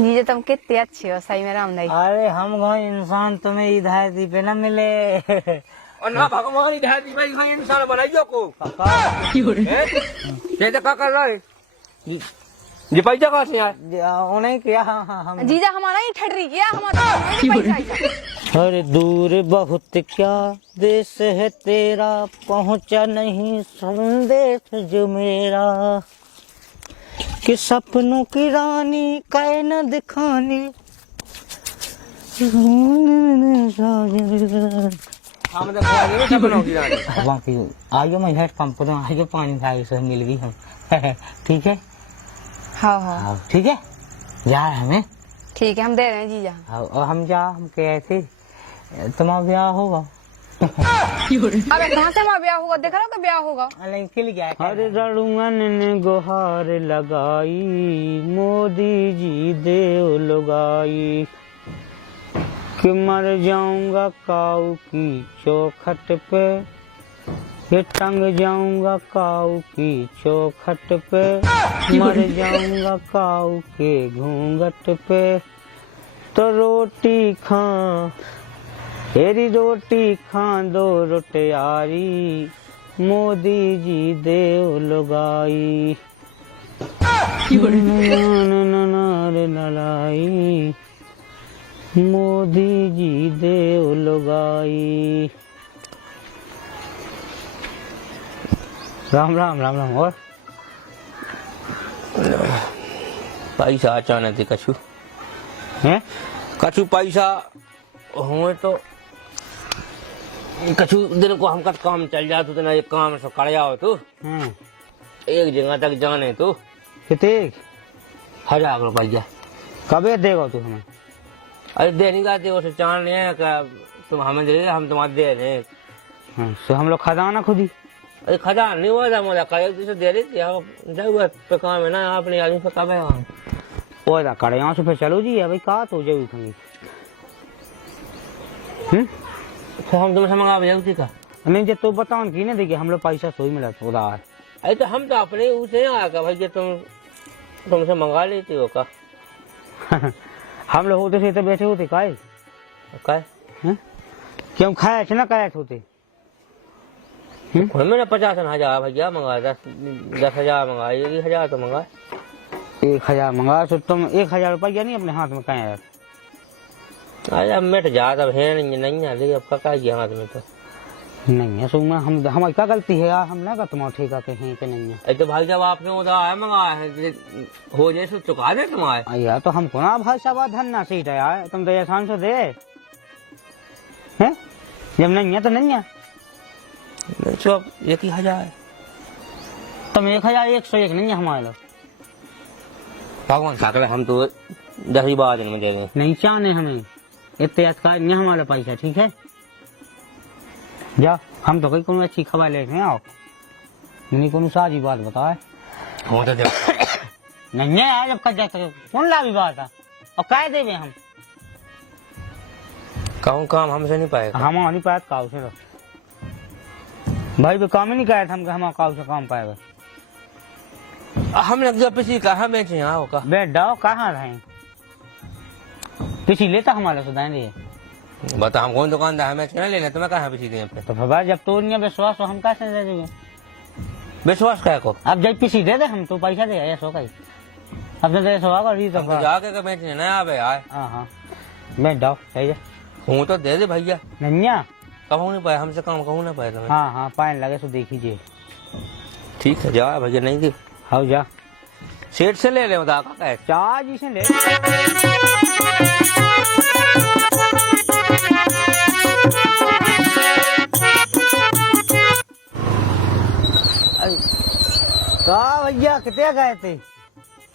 जीजा तुम कितने अच्छे हो सही में रामदाई। अरे हम कोई इंसान तुम्हें इधर पे न मिले और ना भगवान इधर दी भाई इंसान बनाइयो को ये तो क्या कर रहा है ये पैसा कहाँ से आया उन्हें किया। हाँ हाँ हम जीजा हमारा ही ठटरी किया हमारा। अरे दूर बहुत क्या देश है तेरा, पहुंचा नहीं संदेश जो मेरा, कि सपनों की रानी कै न दिखानी। आइयो मैं हेड पंप तो आइयो पानी भाई से मिल गई हम ठीक है। हाँ हाँ ठीक है जा हमें। ठीक है हम दे रहे हैं जीजा। हाँ और हम कहे थे तुम्हारा ब्याह होगा। अबे कहाँ से हमारा ब्याह होगा, देख रहा हो ब्याह होगा। अरे रणुअन ने गुहार लगाई, मोदी जी देव लगाई, कि मर जाऊंगा काऊ की चौखट पे, ये टंग जाऊंगा काऊ की चौखट पे, मर जाऊंगा काऊ के घूंघट पे, तो रोटी खा तेरी रोटी खांदो रोटियारी, मोदी जी देव लगाई नलाई, मोदी जी देव लगाई। राम राम राम राम। और पैसा अचानक थी कछु हैं कछु पैसा हुए तो कछु दिन को हमका काम चल जाए तो ना ये काम से कर जाओ तू एक जगह तक जाने तो कितने 1000 रुपया कब देगा तू हमें। अरे देने का दे उसे चाह नहीं है क्या तुम हमें दे हम तुम्हारे दे रहे हैं। हाँ, तो हम लोग खजाना खुद ही। अरे खजान नहीं हुआ था मुझे कल एक दूसरे दे रही थी जब पे काम है ना अपने आदमी पे कब है वो करे यहाँ से फिर चलो जी भाई कहा तो जरूर खंगी तो हम तुमसे मंगा भेज का नहीं जब तो बताओ कि नहीं देखिए हम लोग पैसा सो ही मिला तो उधार। अरे तो हम तो अपने उसे आया का भाई तुमसे मंगा लेते हो का हम लोग होते थे तो बैठे होते काय क्यों खाए थे ना काय होते मैंने 50,000 भैया मंगा 10,000 मंगा 1,000 तो मंगा 1,000 मंगा तो तुम 1,000 रुपया नहीं अपने हाथ में कहा यार। अरे अब मिट जाता है नहीं है लेकिन अब का हाथ में तो नहीं है सो में हम हमारी क्या गलती है यार, हम ना का तुम्हारा ठेका के हैं कि नहीं है। तो भाई जब आपने उधार मंगाया है हो जाए तो चुका दे तुम्हारे यार तो हमको ना भाई साहब धन ना सीट है यार, तुम तो एहसान से दे हैं जब नहीं है तो नहीं है। 1,000 तुम 1,101 नहीं है हमारे लोग भगवान साकले हम तो 10-12 दिन में दे दें नहीं चाहने हमें इतने अतकार नहीं हमारा पैसा। ठीक है जा हम तो कहीं कोई अच्छी खबर लेके आओ नहीं कोई साजी बात बताए हो तो नहीं है जब कट जाता कौन ला भी बात है और कह देवे हम कहूँ काम हमसे नहीं पाएगा हम नहीं पाए काव से भाई भी काम ही नहीं कहा था हम काव से काम पाएगा। हम लग गया पिछली कहा बेचे यहाँ होगा बैठ जाओ कहाँ रहे पिछली लेता हमारे सुधार लिए बता हम कौन दुकानदार हमें क्यों लेना तुम्हें कहाँ पिछली दे पे तो भाई जब तो नहीं विश्वास हो हम कैसे दे देंगे विश्वास क्या को अब जब पिछली दे दे हम तो पैसा दे ऐसा हो अब तो ऐसा होगा तो जाके बेचने ना आवे यार। हाँ हाँ बैठ जाओ सही है हूँ तो दे दे भैया नहीं कहूँ नहीं पाए हमसे काम कहूँ ना पाए तुम्हें। हाँ हाँ पाइन लगे तो देख लीजिए ठीक है जा भैया नहीं दे हाँ जा सेठ से ले ले बता का चार जी से ले कहा भैया कितने गए थे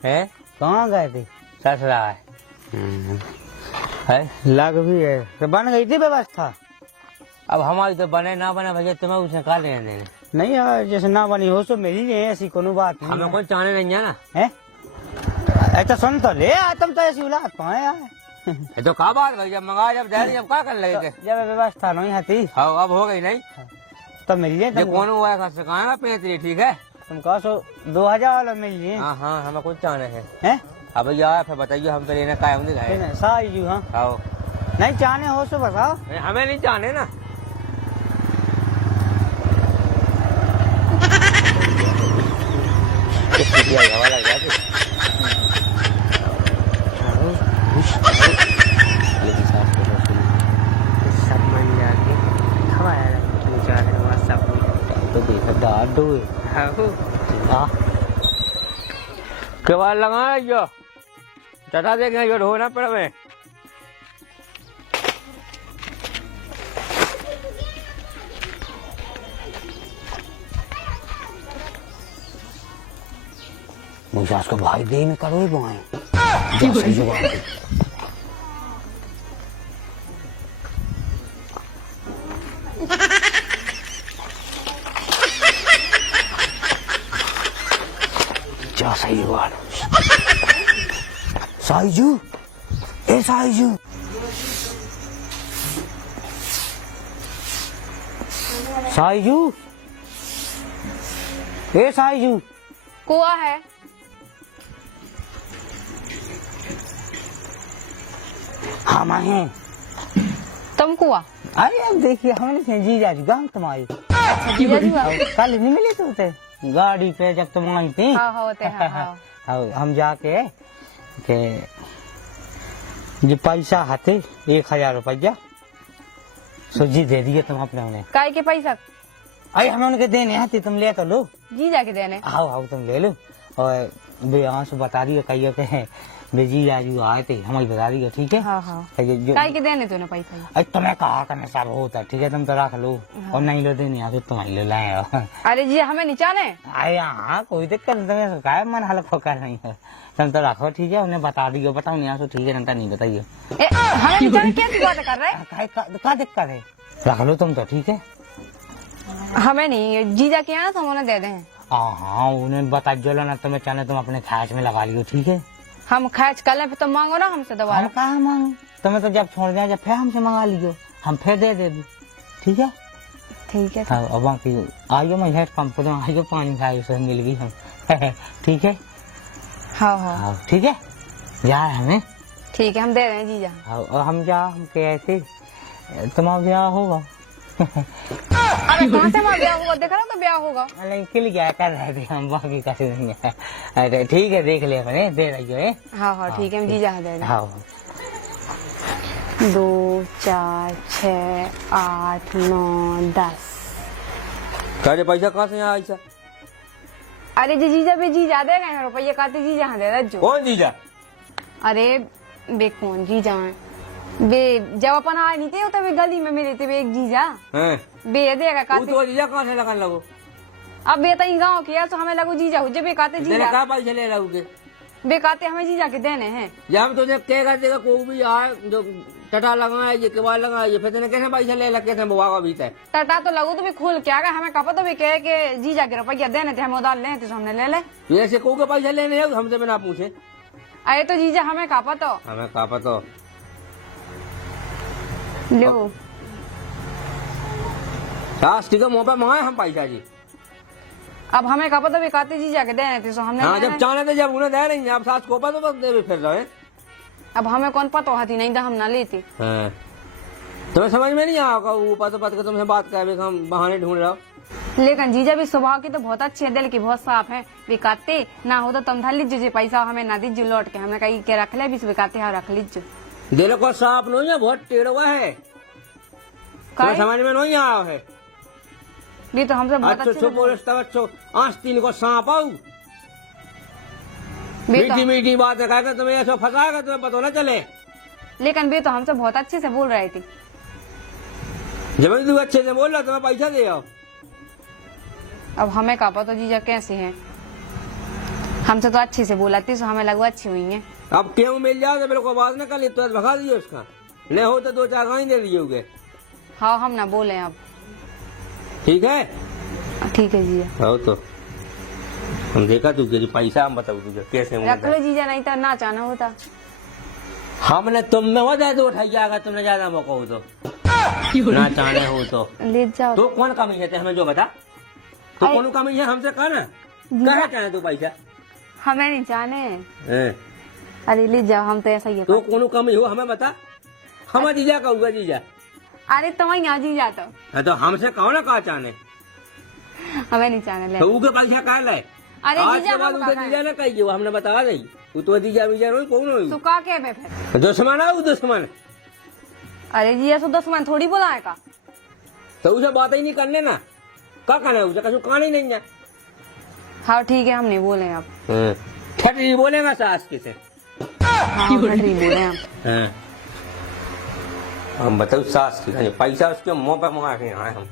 हैं कहाँ गए थे ससुरा है लग भी है तो बन गई थी व्यवस्था। अब हमारी तो बने ना बने भैया तुम्हें उसने कहा लेने देने नहीं यार जैसे ना बनी हो तो मेरी नहीं ऐसी कोनो बात नहीं हमें कोई चाहने नहीं है ना है ऐसा सुन तो ले तुम तो ऐसी उलाद पाए यार तो का बात भैया मंगा जब दे जब क्या कर लगे जब व्यवस्था नहीं आती हाँ अब हो गई नहीं तो मिल जाए कौन हुआ है सिखाना 35 ठीक है तुम कहो 2,000 वाला मिल जाए। हाँ हाँ हमें कुछ चाहने है हैं अब यार फिर बताइए हम तो लेने का होंगे नहीं, साइजू हाँ आओ नहीं चाहने हो तो बताओ। हमें नहीं जाने ना हवा लग जाती सब मन जाके हमारा बेचारे सब तो देखा डाडो हाँ के बाद लगा जो चटा देखें जो ढोना पड़ा में मुझे उसको भाई दे में करो ही बुआएं जा सही बात साइजू ए साइजू साइजू ए साइजू कुआ है। हम हैं तुम कुआ। अरे अब देखिए हमने जीजा जी गांव तुम्हारी जीजा जी वाह। कल नहीं मिले तो थे गाड़ी पे जब तुम आई थी हाँ होते हैं हाँ। हम जाके के जो पैसा हाथे 1000 रुपया सोजी दे दिए तुम अपने उन्हें काय के पैसा अरे हमें उनके देने आते तुम ले तो लो जीजा के देने। आओ आओ तुम ले लो और यहाँ से बता दियो कहियो के बेजी आज आए थे हमारी बता दियो ठीक है। हाँ हाँ जो काय के देने तूने पैसा। अरे तुम्हें कहा करने सब होता है ठीक है तुम तो रख लो और नहीं लो देने आते तुम्हारी लो लाए अरे जी हमें नहीं चाहने। अरे हाँ कोई दिक्कत नहीं तुम्हें क्या मन हल्का कर रही है तुम तो रखो ठीक है उन्हें बता दियो बताओ नहीं तो ठीक है नहीं नहीं बताइए हमें नहीं चाहने कैसी बात कर रहे हैं। क्या दिक्कत है रख लो तुम तो ठीक है। हमें नहीं जीजा के यहाँ हम उन्हें दे दें। हाँ उन्हें बता जो ना तुम्हें चाहे तुम अपने खैच में लगा लियो ठीक है। हम खैच कर ले फिर तुम मांगो ना हमसे हम दोबारा। कहाँ मांगो तुम्हें तो जब छोड़ दिया जब फिर हमसे मंगा लियो हम फिर दे दे ठीक है। ठीक है हाँ अब बाकी आइयो मैं हेड पंप तो आइयो पानी खाइयो से मिल गई हम ठीक है। हाँ हाँ हाँ ठीक है यार हमें ठीक है हम दे रहे हैं जीजा। हाँ और हम जा हम कैसे तुम्हारा ब्याह होगा अरे कहाँ से हमारा ब्याह होगा देखा ना तो ब्याह होगा। नहीं किल गया कर रहे थे हम बाकी कैसे नहीं है। अरे ठीक है देख ले अपने दे रही है। हाँ हाँ ठीक है हम जीजा दे रहे हैं। हाँ 2 4 6 8 9 10। क्या पैसा कहाँ से यहाँ ऐसा अरे जी जीजा भी जीजा दे गए रुपये काते जीजा हाँ दे रहे जो। कौन जीजा अरे बे कौन जीजा है बे जब अपन आए नहीं थे तब गली में मिले थे बे एक जीजा बे देगा वो काते। तो जीजा कहाँ से लगन लगो अब बे तई गाँव के तो हमें लगो जीजा हो जब काते तेरे जीजा कहाँ पैसे ले रहोगे बे काते हमें जीजा के देने हैं। जब हम तुझे कहेगा तेरा कोई भी आए जो टटा लगाए ये केवाल लगाए फिर तेने कैसे पैसे ले लगे थे बुआ का भीतर टटा तो लगो तो भी खुल क्या गया हमें कपा तो भी कहे के जीजा के रुपया देने थे हमें उधार लेने थे तो हमने ले ले। ऐसे को के पैसे लेने हैं हमसे बिना पूछे अरे तो जीजा हमें कपा तो हमें कहा पता लो सास ठीक है मुँह पे मंगाए हम पैसा जी। अब हमें कपा तो भी काते जीजा के देने थे तो हमने हाँ लेने। जब चाहने थे जब उन्हें दे नहीं अब सास को पता तो दे फिर रहे अब हमें कौन पता होती नहीं था हम ना लेते। हाँ तुम्हें समझ में नहीं आओगा ऊपर तो पता तुमसे बात कर हम बहाने ढूंढ रहे हो। लेकिन जीजा भी स्वभाव की तो बहुत अच्छे दिल की बहुत साफ है बिकाते ना हो तो तुम धर लीजिए पैसा हमें ना दीजिए लौट के हमने कही के रख ले भी बिकाते हैं रख लीजिए। दिल को साफ नहीं है बहुत टेढ़वा है तुम्हें समझ में नहीं आया है। भी तो हमसे बहुत अच्छो अच्छे छो बोले अच्छो आस्तीन को सांप आऊ भी तो, मीठी मीठी बात है तुम्हें ऐसा फंसाएगा तुम्हें पता न चले। लेकिन भी तो हमसे बहुत अच्छे से बोल रही थी। जब तू अच्छे से बोल रहा तुम्हें पैसा दे आओ। अब हमें कहा तो जीजा कैसे है हमसे तो अच्छे से बोला थी तो हमें लगवा अच्छी हुई है। अब क्यों मिल जाओ तो मेरे को आवाज न कर ली तो भगा दिए उसका ले हो तो 2-4 गाय दे दिए। हाँ हम ना बोले अब ठीक है ठीक है जीजा। हाँ तो हम देखा तू कि पैसा हम बताओ तुझे कैसे रख लो जीजा नहीं तो ना चाहना होता। हमने तुम में वजह तो उठाई जाएगा तुमने ज्यादा मौका हो तो ना चाहने हो तो ले जाओ। तो कौन कमी है हमें जो बता तो कौन कमी है हमसे कहना कहा चाहे तू पैसा हमें नहीं चाहने अरे ले जाओ, हम तो ऐसा ही है। तो कोनो कम हो हमें बता, हम जीजा कहूँगा जीजा। अरे तुम्हें यहाँ जी जाता हाँ, तो हमसे कहो ना कहा चाहने, हमें नहीं चाहने ले। तो उनके पैसा कहा लाए। अरे आज जीजा के बाद हम उसे कहाँ जीजा ना कहिए, वो हमने बता दी। वो तो जीजा बीजा नहीं कौन तो हो, का के बे फिर? दुश्मन है वो दुश्मन। अरे जीजा सो 10 मन थोड़ी बोला है का। तो उसे बात ही नहीं करने ना, क्या कहना है उसे, कहीं कहानी नहीं है। हाँ ठीक है, हम नहीं बोले अब। ठटरी बोलेगा सास के से। हाँ, ठटरी बोले हम। हम बताओ सास की पैसा उसके मुंह पे मंगा के आए हम,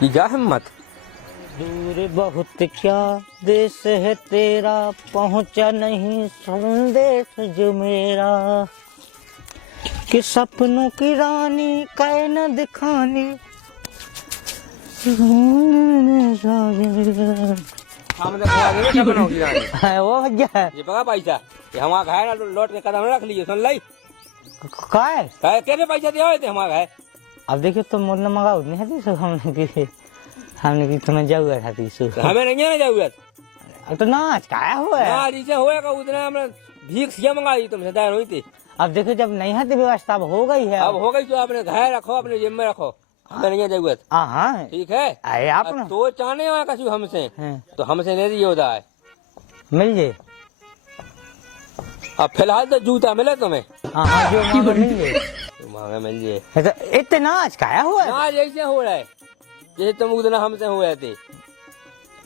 कि जा हिम्मत। दूर बहुत क्या देश है तेरा, पहुंचा नहीं संदेश जो मेरा, कि सपनों की रानी कै न दिखानी। वो भैया ये पका पैसा, ये हमारा घाय ना लौट के कदम रख लीजिए, सुन लाई। का है? कैसे पैसा दिया थे हमारा घाय। अब देखियो तो मोल मंगा उतनी है तीसो, हमने की तुम्हें जरूरत है तीसो, हमें नहीं है ना जरूरत। अब तो नाच काया हुआ है। ना जिसे होएगा उतना हमने भीख से मंगाई तुमसे, दायर हुई थी। अब देखो जब नहीं है तो व्यवस्था अब हो गई है। अब हो गई तो अपने घाय रखो, अपने जिम में रखो, हमें नहीं है जरूरत। हाँ ठीक है, अरे आप ना तो चाहने हुआ कछु हमसे, हैं, तो हमसे ले दिए उधार। मिल जाए। अब फिलहाल तो जूता मिले तुम्हें, हाँ जो मांगो मिल जाए। तो मांगे मिल जाए। तो इतना नाच काया हुआ है। ना जैसे हो रहा है, जैसे तुम उतना हमसे हो रहे थे।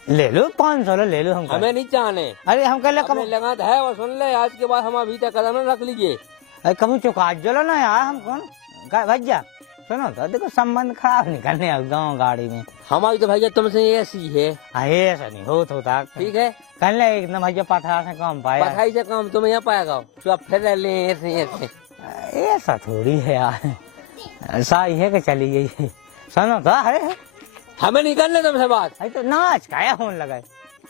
ले लो 500 ले लो हमको। हमें नहीं चाहने, अरे हम कह हमें लगा है। और सुन ले, आज के बाद हम अभी तक कदम न रख लीजिए। अरे कभी चुका जलो ना यार, हम कौन भैया सुनो तो देखो संबंध खराब नहीं करने अब गाँव गाड़ी में। हमारी तो भैया तुमसे ऐसी है। ऐसा नहीं होता। ठीक है, कह ले एकदम भैया पठार से काम पाया। पढ़ाई से काम तुम्हें यहाँ पाएगा, तो आप फिर ले ऐसे ऐसे। ऐसा थोड़ी है यार, ऐसा ही है कि चली गई। सुनो तो है, हमें नहीं करने तुमसे बात। अरे तो नाच काया होने लगा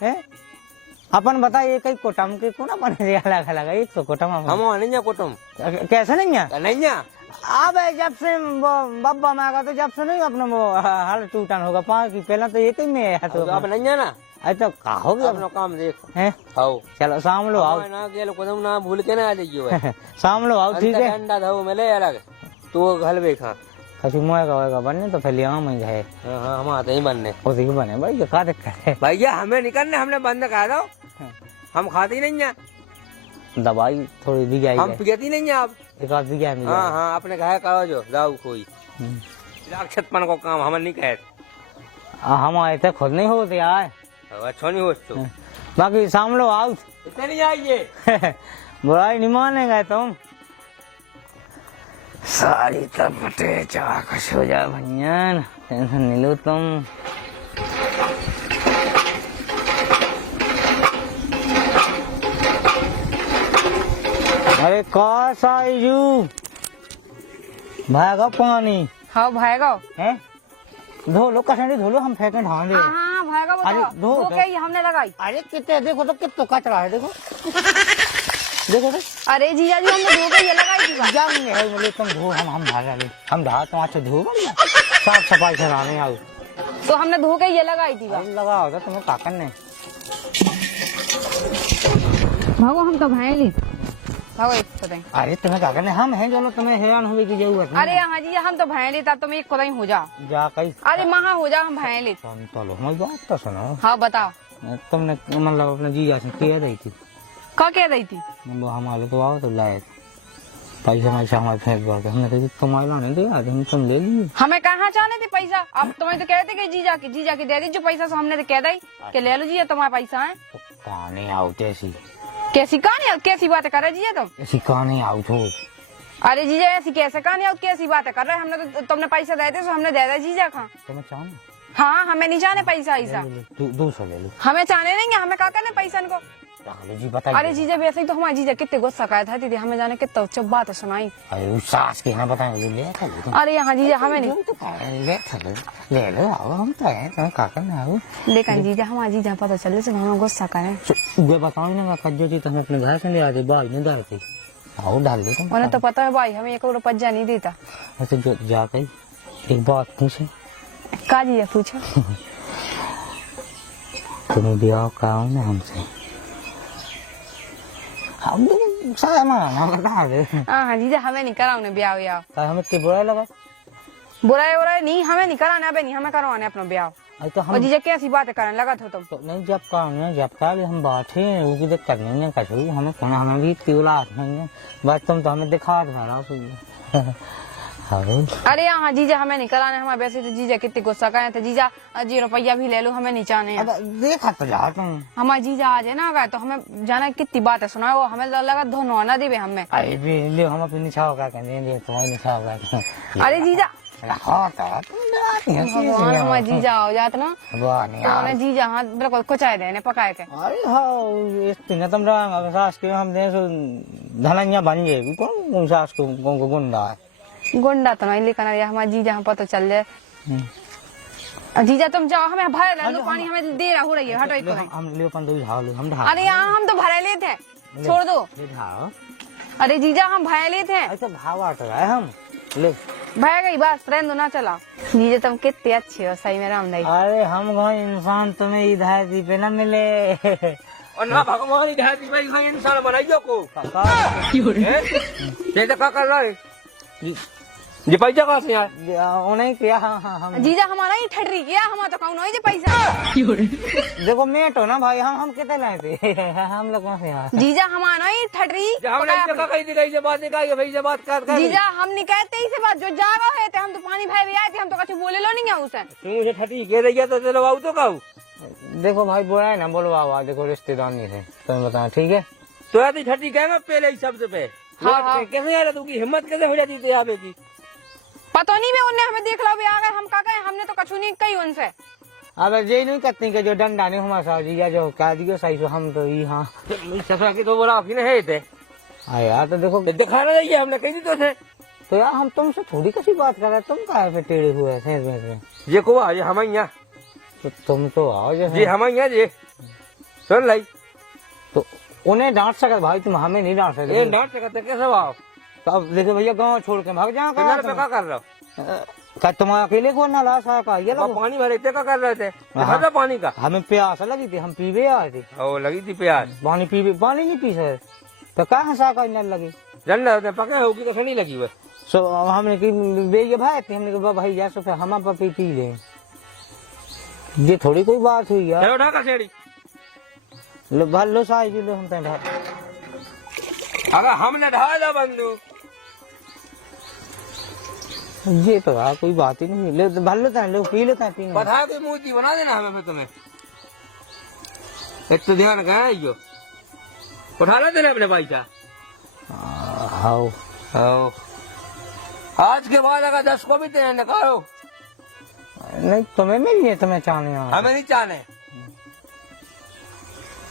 है। अपन बताइए कई कोटम के को ना बने अलग अलग एक तो कोटम हम नहीं है कुटुम, कैसे नहीं है। नहीं है। अब जब से वो बब्बा में आगा तो जब से नहीं अपना वो हाल टूटन होगा पाँव की, पहला तो एक ही में है। तो अब नहीं है ना, अरे तो कहोगे अपना काम देखो। हैं। आओ चलो शाम लो आओ, ना गेलो कुदम ना भूल के ना आ जाइए। शाम लो आओ ठीक है। अंडा धो मिले अलग, तो घर बेखा कछु मोएगा होएगा बनने तो फिर यहाँ में है। हाँ, हम आते ही बनने। उसी के बने भाई जो का दिक्कत है। भैया हमें नहीं करने, हमने बंद करा दो, हम खाते ही नहीं है। दवाई थोड़ी दी गई हम है, पियती नहीं है अब। एक आध दी गई। हाँ हाँ, अपने घर करो जो जाओ कोई राक्षसपन को काम हमें नहीं कहते। हम आए थे खुद नहीं होते यार, अच्छा नहीं हो तो बाकी शाम लो आओ। इतने नहीं आइए। बुराई नहीं मानेगा तुम। सारी तब बटे चाकश हो जा भैया, टेंशन नहीं लो तुम। अरे काश आईजू भागा पानी हाँ भाईगा। है, धो लो कसंडी धो लो, हम फेंके ढांग दे। हाँ भाईगा अरे बताओ, धो वो दो। क्या ये हमने लगाई। अरे कितने देखो तो कितना कचरा है, देखो देखो तो अरे जीजा जी हमने धो के ये लगाई थी। जाएंगे है बोले तुम धो, हम भागा ले, हम ढा तो अच्छा धो साफ सफाई कराने आओ। तो हमने धो के ये लगाई थी। लगा होगा तुम्हें काकन ने। भागो हम तो भाई भागो एक खुदाई। अरे तुम्हें काकन ने, हम हैं जो तुम्हें हैरान होने की जरूरत नहीं। अरे हाँ जी हम तो भाई लेता, तुम एक खुदाई हो जा। जा कहीं अरे महा हो जा, हम भाई ले। चलो हमारी बात तो सुनो। हाँ बताओ तुमने मतलब अपने जीजा से किया रही थी, क्या कह रही थी। मतलब हमारे तो आओ तो लाए पैसा हमारे फेंक बात, हमने कहा तुम्हारे लाने दिया तुम ले लिए। हमें कहाँ चाहने थे पैसा, अब तुम्हें तो कहते कि जीजा की दे दीजिए पैसा, तो हमने तो कह दी कि ले लो जीजा तुम्हारा पैसा है। तो कहानी आओ कैसी कैसी कहानी, कैसी बातें कर रहे जीजा तुम। ऐसी कहानी आओ छोड़। अरे जीजा ऐसी कैसे कहानी और कैसी बातें कर रहे, हमने तो तुमने पैसा दे थे तो हमने दे दिया जीजा का। तुम्हें चाहो हाँ हमें नहीं चाहने पैसा ऐसा, 200 ले लो। हमें चाहने नहीं है, हमें क्या करने पैसा इनको। जी बताइए। अरे जीजा वैसे ही तो हमारे जीजा कितने गुस्सा खाए था दीदी, हमें जाने कितना चुप बात सुनाई। अरे सास के ना बताएंगे ले चलो। अरे यहाँ जीजा हमें नहीं ले चलो ले लो आओ, हम तो है तुम्हें काका ना आओ। लेकिन जीजा हमारे जीजा पता चले जब हमें गुस्सा करे। ये बताओ ना कज्जो जी, तो हम अपने घर से ले आते भाई ने डाल थे, आओ डाल दो तुम। उन्हें तो पता है भाई हमें 1 रुपया नहीं देता। ऐसे जाकर एक बात पूछे। का जीजा पूछो। तुम्हें ब्याह कराओ ना हमसे, हम साया मां बता दे हाँ जीजा हमें नहीं कराने ब्याह यार हमें इतनी बुरा लगा बुराई नहीं हमें नहीं कराने अबे नहीं हमें करवाने अपना ब्याह तो और हम जीजा कैसी बातें करने लगा था तुम तो नहीं जब का जब का भी हम बात है वो की दिक्कत नहीं है कछु हमें कहना हमें भी इतनी औलाद नहीं है बस तुम तो हमें दिखा रहा हाँ अरे हाँ जीजा हमें नहीं कराने हमारे वैसे तो जीजा कितने गुस्सा करे थे जीजा जी रुपया भी ले लो हमें नहीं चाहने अब देखा तो जा तुम हमारे जीजा आज है ना गए तो हमें जाना कितनी बातें सुना वो हमें लगा धोनो ना देवे हमें अरे भी ले हम अपनी निछाव का करेंगे तुम्हारी निछाव का अरे जीजा हाँ तो तुम डराती हैं भगवान हमारे जीजा हो जात ना वाह नहीं तो उन्हें जीजा हाथ बिल्कुल कुचाए देने पकाए के अरे हाँ इस दिन तुम रहा सास के हम दे सो धनंया बन जाएगी कौन सास को गुंडा है गुंडा तो नहीं लेकिन यार हमारे जीजा हम पता चल जाए जीजा तुम जाओ हमें भर ले लो पानी हमें देर हो रही है हटो एक हम ले अपन दो ढाल हम ढाल अरे यहाँ हम तो भरे लेते हैं छोड़ दो ले ढाल अरे जीजा हम भरे लेते हैं ऐसा भाव आट रहा है हम ले भय गई बस ट्रेन दो ना चला जीजा तुम कितने अच्छे हो सही में राम नहीं अरे हम कोई इंसान तुम्हें इधर जी पे न मिले और ना भगवान इधर की भाई कोई इंसान बनाइयो को ये तो क्या कर रहा है ये पैसा कहाँ से यार उन्हें किया हाँ हाँ हम जीजा हमारा ही ठटरी किया हमारा तो कहूँ नहीं पैसा देखो मेट हो ना भाई हम कितने लाए थे हम लोग वहाँ से यहाँ जीजा हमारा ही ठटरी हमने जगह कही थी कहीं बात निकाली भाई से बात कर जीजा हम नहीं कहते ही से बात जो जागा है थे हम तो पानी भाई भी आए थे हम तो कछु बोले लो नहीं है उसे तू मुझे ठटी कह रही है तो चलो आओ तो कहूँ देखो भाई बुरा है ना बोलो बाबा देखो रिश्तेदार नहीं थे तुम्हें बताओ ठीक है तो यार ठटी कहेगा पहले ही शब्द पे हाँ। कैसे यार तू की हिम्मत कैसे हो जाती थी यहाँ पे की पता नहीं मैं उन्हें हमें देख लो भी आ गए हम का गए हमने तो कछु नहीं कही उनसे अब ये नहीं करती कि जो डंडा नहीं हमारे साथ जी या जो कह दियो सही से हम तो ही हाँ ससुरा की तो बोला आपकी है थे यार तो देखो दिखाना चाहिए हमने कही तो थे तो यार हम तुमसे थोड़ी कैसी बात कर रहे तुम कहा पे टेढ़े हुए थे ये को आज हम यहाँ तो तुम तो आओ जो जी हम यहाँ जी सुन लाई तो उन्हें डांट सकते भाई तुम हमें नहीं डांट सकते ये डांट सकते कैसे आओ तो अब देखो भैया गाँव छोड़ के भाग जाओ किनारे पे क्या कर रहे हो क्या तुम अकेले को ना ला सका ये वहाँ लोग पानी भरे थे क्या कर रहे थे हाँ। भर पानी का हमें प्यास लगी थी हम पीवे आए थे ओ लगी थी प्याज पानी पीवे पानी नहीं पी सकते तो कहाँ साका न लगी जन रहे पके होगी तो ठंडी लगी हुई सो हमने की बेगे भाई थे हमने कहा भाई जा फिर हम आप पी ले ये थोड़ी कोई बात हुई यार चलो ढाका सेड़ी लो भर लो साई जी लो हम तो ढाल अगर हमने ढाला बंदूक ये तो यार कोई बात ही नहीं ले भर लेता है लोग पी लेता है पीने बता कोई मूर्ति बना देना हमें फिर तुम्हें एक तो ध्यान रखा है यो उठा लेते ना अपने भाई का हाँ आओ आज के बाद अगर 10 को भी तेरे निकालो नहीं तुम्हें मिल है तुम्हें चाहने हमें नहीं चाहने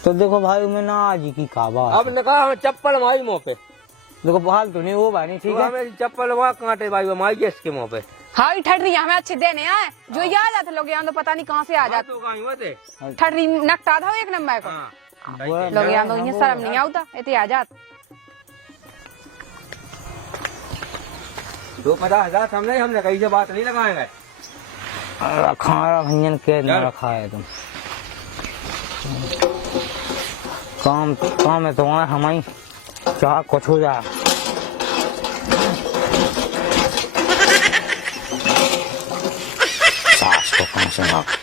तो देखो भाई मैं ना आज की काबा अब निकाल हमें चप्पल मारी मुँह पे देखो बहाल तो नहीं वो भाई नहीं ठीक है हमें चप्पल वहाँ कांटे भाई वो मारी इसके मुँह पे हाँ ठटरी हमें अच्छे देने आए जो ये आ जाते लोग यहाँ तो पता नहीं कहाँ से आ जाते तो कहीं हुए थे ठटरी नकटा था एक नंबर को हाँ। लोग यहाँ तो ये शर्म नहीं आता इतने आ जात 250,000 हमने कहीं से बात नहीं लगाएंगे खाना भंजन के न रखा है तुम काम है तुम्हारा हमारी चाह कुछ हो जाए सास को कम से